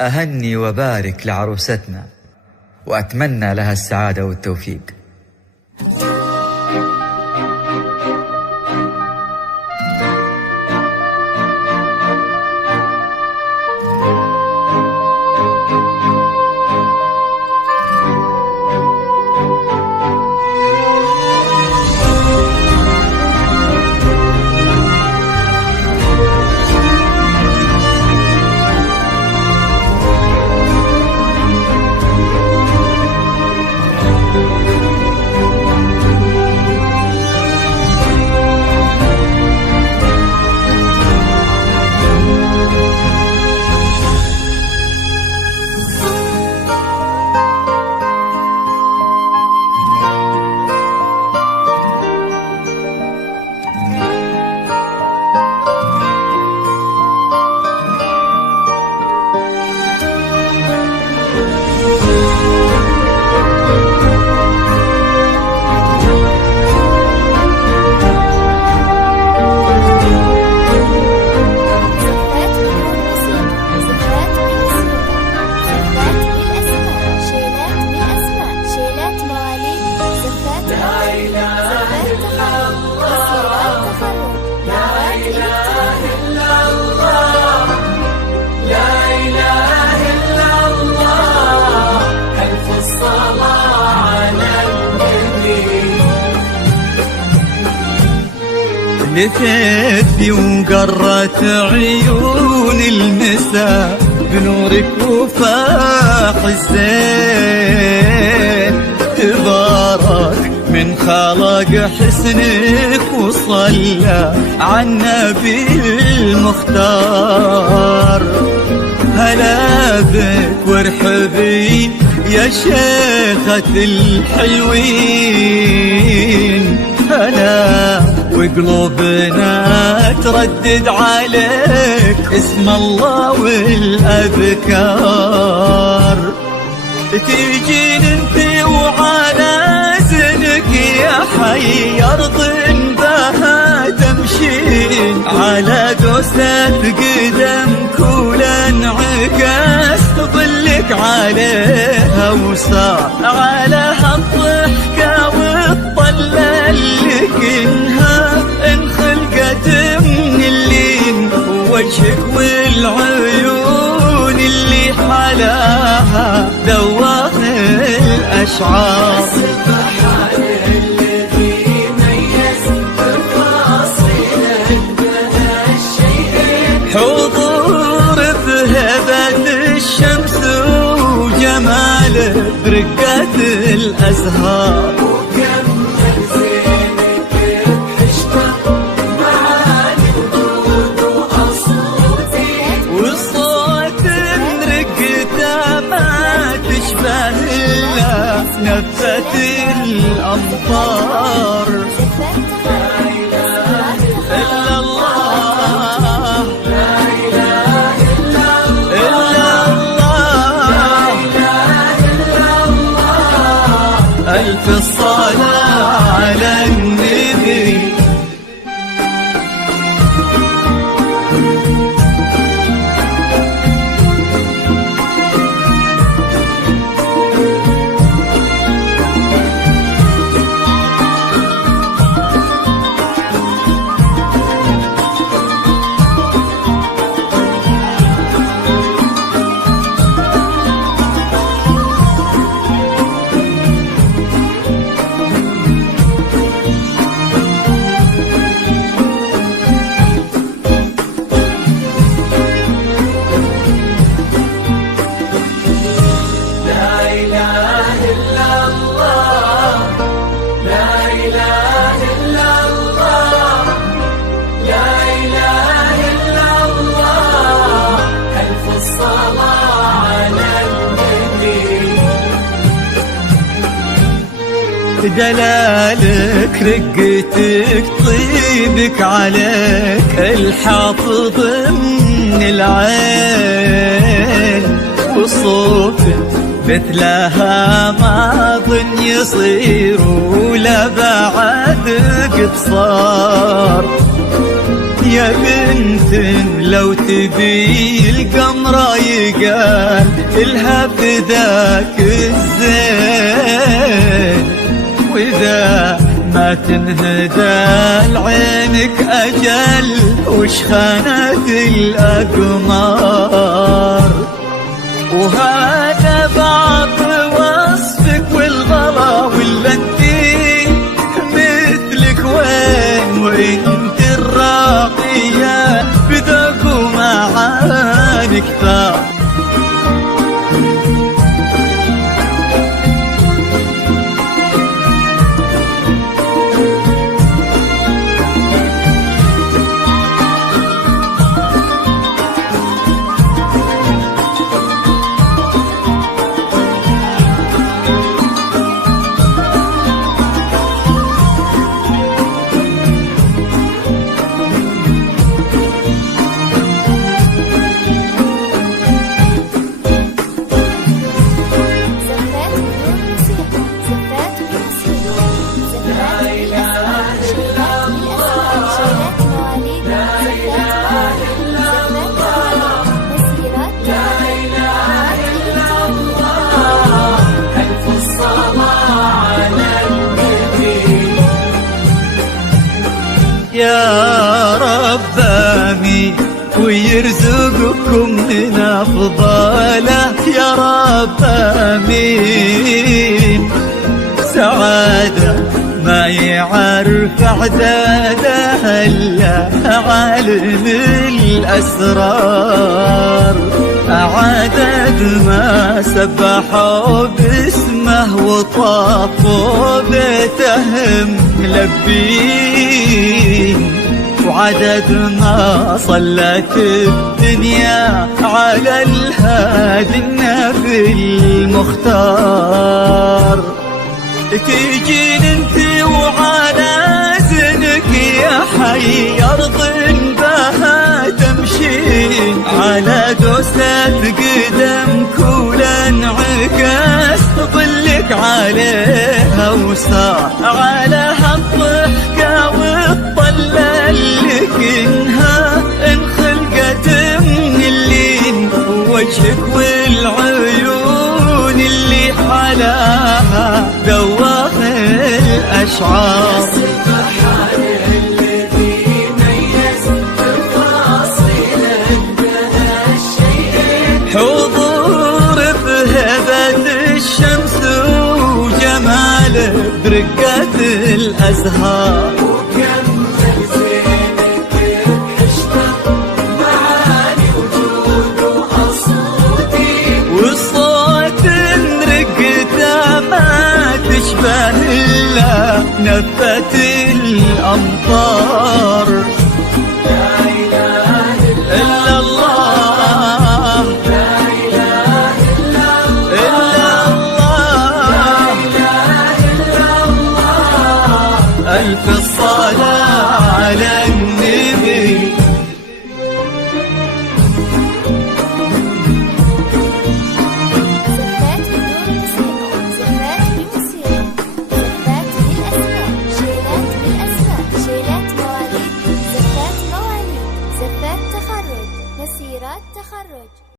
أهني وبارك لعروستنا وأتمنى لها السعادة والتوفيق. لثيتي وقرت عيون المساء بنورك وفاح الزين، تبارك من خلق حسنك وصلى على النبي المختار. هلا بك وارحبي يا شيخة الحلوين، هلا وقلوبنا تردد عليك اسم الله والأذكار. تيجين انت وعلى زنك يا حي أرض بها تمشين، على دوسة قدم كل انعكاس ظلك عليها وصار على هالضحكة والطلة اللي كنها انخلقت من اللين، وجهك والعيون اللي حلاها ذواق الأشعار. حضور بهبة الشمس وجماله برقة الأزهار، وكمل زينك بحشمة معاني ودود وأصوتي، وصوت رقته ما تشبه إلا نفة الأمطار. ألف الصلاة على النبي. دلالك رقتك طيبك عليك الحافظ من العين، وصوتك مثلها ما ظن يصير ولا بعد قصار. يا بنت لو تبي القمرة يقال إلها فداك الزين، وإذا ما تنهدى لعينك أجل وش خانت الأقمار. وهذا بعض وصفك والغلا ولا انتي مثلك وين، وانت الراقية بذوق ومعاني كثار. يا رب آمين ويرزقكم من أفضاله، يا رب آمين. سعادة ما يعرف عدادها إلا عالم الأسرار، عدد ما سبحوا باسمه وطافوا بيتهم ملبين، وعدد ما صلت الدنيا على الهادي النبي المختار. تجين انت وعلى زنك يا حي أرض بها تمشين، على دوسة قدم كل انعكاس ظلك عليها وصار، على هالضحكة والطلة اللي كنها انخلقت من اللين، وجهك والعيون اللي حلاها ذواق الأشعار. حضور بهبة الشمس وجماله برقة الأزهار، وكم زينك حشمة معاني وجود وأصوتي، والصوت رقته ما تشبه إلا نفة الأمطار. لا إله إلا الله، لا إله إلا الله، لا إله إلا الله. ألف الصلاة على